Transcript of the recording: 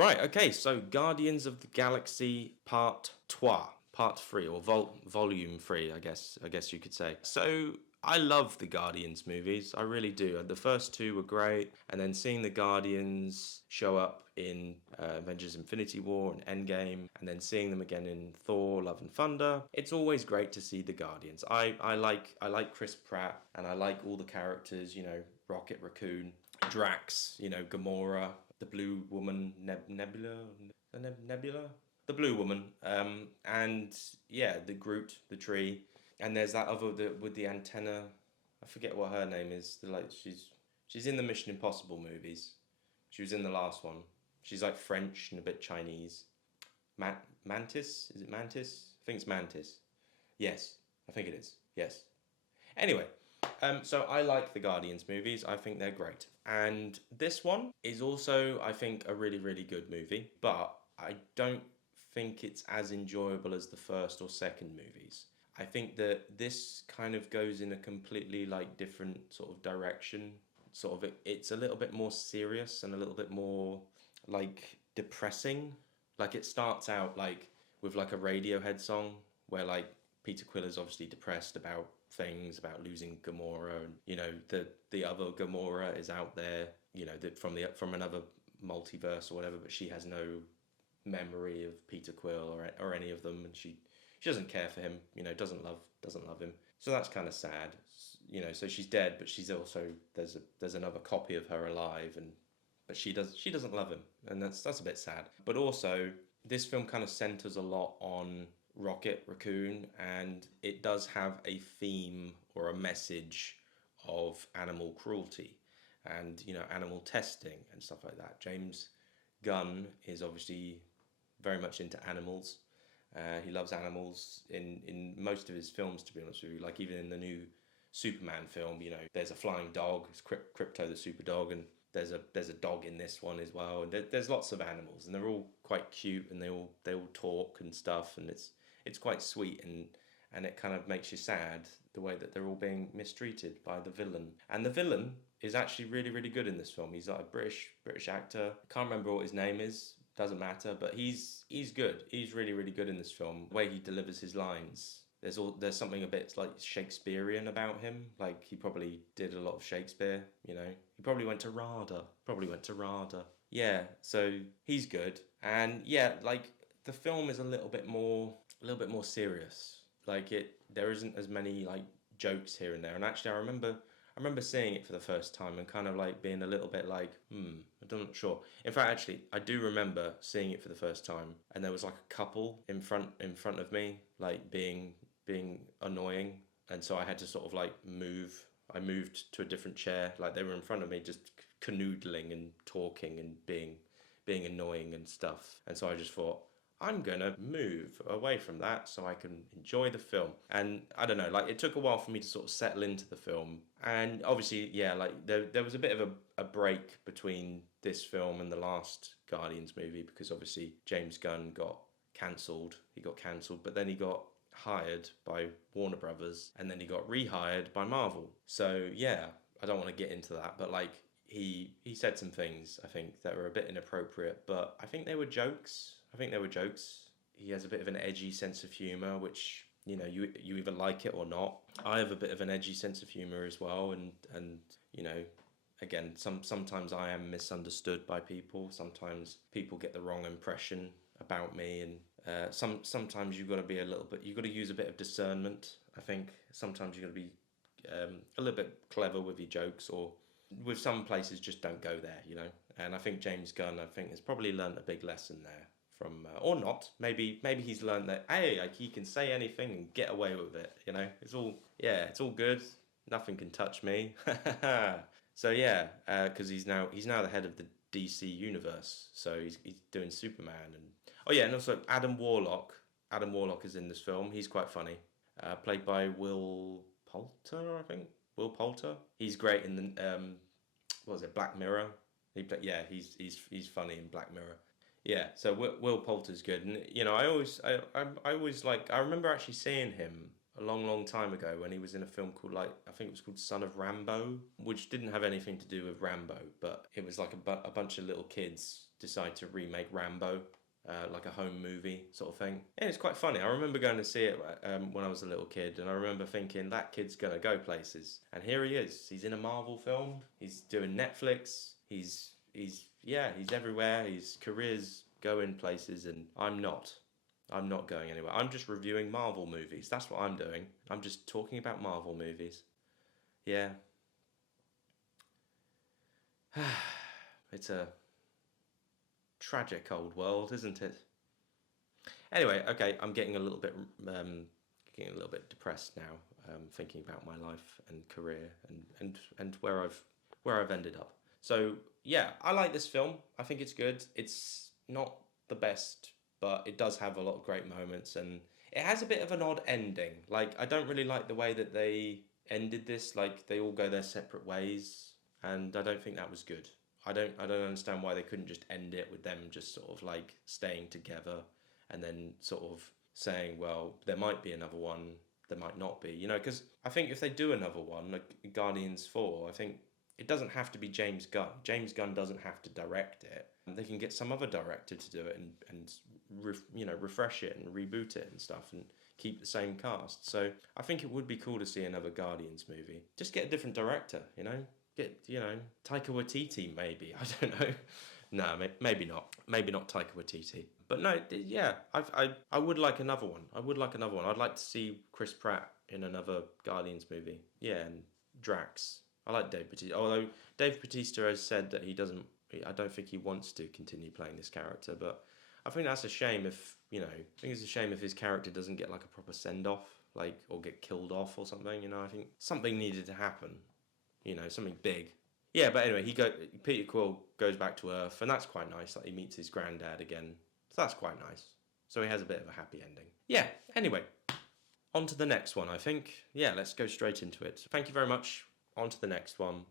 Right, okay, so Guardians of the Galaxy Part 3, Part 3, or Volume 3, I guess you could say. So, I love the Guardians movies, I really do. The first two were great, and then seeing the Guardians show up in Avengers Infinity War and Endgame, and then seeing them again in Thor, Love and Thunder, it's always great to see the Guardians. I like Chris Pratt, and I like all the characters, Rocket Raccoon, Drax, Gamora, the Blue Woman, Nebula, Nebula, the Blue Woman, and yeah, the Groot, the tree, and there's that other with the antenna. I forget what her name is. She's in the Mission Impossible movies. She was in the last one. She's like French and a bit Chinese. Mantis? Is it Mantis? I think it's Mantis. Yes, I think it is. Yes. Anyway, so I like the Guardians movies. I think they're great. And this one is also, I think, a really, really good movie. But I don't think it's as enjoyable as the first or second movies. I think that this kind of goes in a completely like different sort of direction. It's a little bit more serious and a little bit more like depressing. Like it starts out like with like a Radiohead song where like Peter Quill is obviously depressed about things, about losing Gamora, and the other Gamora is out there, from another multiverse or whatever, but she has no memory of Peter Quill or any of them, and she doesn't care for him, doesn't love him. So that's kind of sad, So she's dead, but she's also there's another copy of her alive, and but she doesn't love him, and that's a bit sad. But also, this film kind of centers a lot on Rocket Raccoon, and it does have a theme or a message of animal cruelty and animal testing and stuff like that. James Gunn is obviously very much into animals. He loves animals in most of his films, to be honest with you. Like even in the new Superman film, there's a flying dog. It's Crypto the super dog, and there's a dog in this one as well. And there's lots of animals, and they're all quite cute, and they all talk and stuff, and it's quite sweet, and it kind of makes you sad the way that they're all being mistreated by the villain. And the villain is actually really, really good in this film. He's like a British actor. I can't remember what his name is. Doesn't matter, but he's good. He's really, really good in this film. The way he delivers his lines. There's something a bit like Shakespearean about him. Like he probably did a lot of Shakespeare, He probably went to RADA. Yeah, so he's good. And yeah, like the film is a little bit more serious. Like there isn't as many like jokes here and there. And actually, I remember seeing it for the first time and kind of like being a little bit like, I'm not sure. In fact, actually, I do remember seeing it for the first time, and there was like a couple in front of me, like being annoying, and so I had to sort of like move. I moved to a different chair, like they were in front of me, just canoodling and talking and being annoying and stuff. And so I just thought, I'm gonna move away from that so I can enjoy the film. And I don't know, like it took a while for me to sort of settle into the film. And obviously, yeah, like there was a bit of a break between this film and the last Guardians movie because obviously James Gunn got cancelled. He got cancelled, but then he got hired by Warner Brothers, and then he got rehired by Marvel. So yeah, I don't want to get into that, but like he said some things I think that were a bit inappropriate, but I think they were jokes. He has a bit of an edgy sense of humor, which you either like it or not. I have a bit of an edgy sense of humor as well, and again, sometimes I am misunderstood by people. Sometimes people get the wrong impression about me, and sometimes you've got to be you've got to use a bit of discernment. I think sometimes you've got to be a little bit clever with your jokes, or with some places just don't go there, And I think James Gunn, has probably learnt a big lesson there from, or not. Maybe he's learned that like he can say anything and get away with it. It's all good. Nothing can touch me. So yeah, because he's now the head of the DC universe. So he's doing Superman, and oh yeah, and also Adam Warlock. Adam Warlock is in this film. He's quite funny. Played by Will Poulter, I think. Will Poulter. He's great in the what was it, Black Mirror. He's funny in Black Mirror. Yeah, so Will Poulter's good, and I always like. I remember actually seeing him a long, long time ago when he was in a film called, like, I think it was called Son of Rambo, which didn't have anything to do with Rambo, but it was like a bunch of little kids decide to remake Rambo, like a home movie sort of thing. And it's quite funny. I remember going to see it when I was a little kid, and I remember thinking that kid's gonna go places. And here he is. He's in a Marvel film. He's doing Netflix. He's everywhere. His career's going places, and I'm not. I'm not going anywhere. I'm just reviewing Marvel movies. That's what I'm doing. I'm just talking about Marvel movies. Yeah. It's a tragic old world, isn't it? Anyway, okay, I'm getting a little bit depressed now, thinking about my life and career and where I've ended up. So yeah, I like this film. I think it's good. It's not the best, but it does have a lot of great moments, and it has a bit of an odd ending. Like, I don't really like the way that they ended this. Like, they all go their separate ways, and I don't think that was good. I don't understand why they couldn't just end it with them just sort of like staying together, and then sort of saying, well, there might be another one, there might not be, because I think if they do another one, like Guardians 4, I think it doesn't have to be James Gunn. James Gunn doesn't have to direct it. They can get some other director to do it and refresh it and reboot it and stuff and keep the same cast. So I think it would be cool to see another Guardians movie. Just get a different director, Get, Taika Waititi maybe. I don't know. No, maybe not. Maybe not Taika Waititi. But no, yeah, I would like another one. I'd like to see Chris Pratt in another Guardians movie. Yeah, and Drax. I like Dave Bautista. Although Dave Bautista has said that I don't think he wants to continue playing this character. But I think that's a shame I think it's a shame if his character doesn't get like a proper send off, like, or get killed off or something. I think something needed to happen. Something big. Yeah, but anyway, Peter Quill goes back to Earth, and that's quite nice. Like, he meets his granddad again, so that's quite nice. So he has a bit of a happy ending. Yeah. Anyway, on to the next one. I think. Yeah, let's go straight into it. Thank you very much. On to the next one.